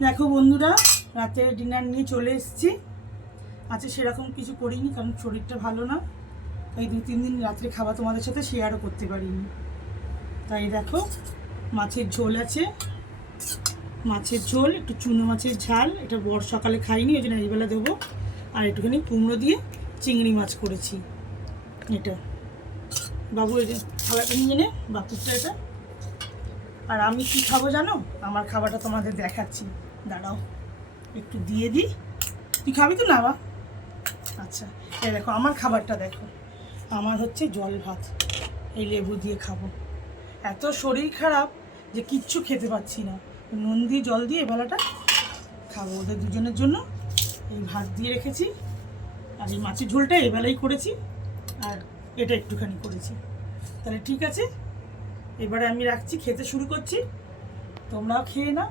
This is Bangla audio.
দেখো বন্ধুরা, রাতের ডিনার নিয়ে চলে এসেছি। আজকে সেরকম কিছু করিনি, কারণ শরীরটা ভালো না। এই 2-3 দিন রাত্রে খাবার তোমাদের সাথে শেয়ারও করতে পারিনি। তাই দেখো, মাছের ঝোল আছে, মাছের ঝোল, একটু চুনো মাছের ঝাল, এটা বর সকালে খাইনি, ওই জন্য এইবেলা দেবো। আর একটুখানি কুমড়ো দিয়ে চিংড়ি মাছ করেছি। এটা বাবু, এই যে থালাটা নিয়ে নে, বাপুরটা এটা। আর আমি কি খাবো জানো? আমার খাবারটা তোমাদের দেখাচ্ছি, দাঁড়াও একটু দিয়ে দিই। তুই খাবি তো? না বা, আচ্ছা। এই দেখো আমার খাবারটা দেখো, আমার হচ্ছে জল ভাত, এই লেবু দিয়ে খাবো। এত শরীর খারাপ যে কিচ্ছু খেতে পাচ্ছি না, নুন দিয়ে জল দিয়ে এবেলাটা খাবো ওদের দুজনের জন্য। এই ভাত দিয়ে রেখেছি, আর এই মাছের ঝোলটা এবেলাই করেছি, আর এটা একটুখানি করেছি। তাহলে ঠিক আছে, এবারে আমি রাখছি, খেতে শুরু করছি, তোমরাও খেয়ে নাও।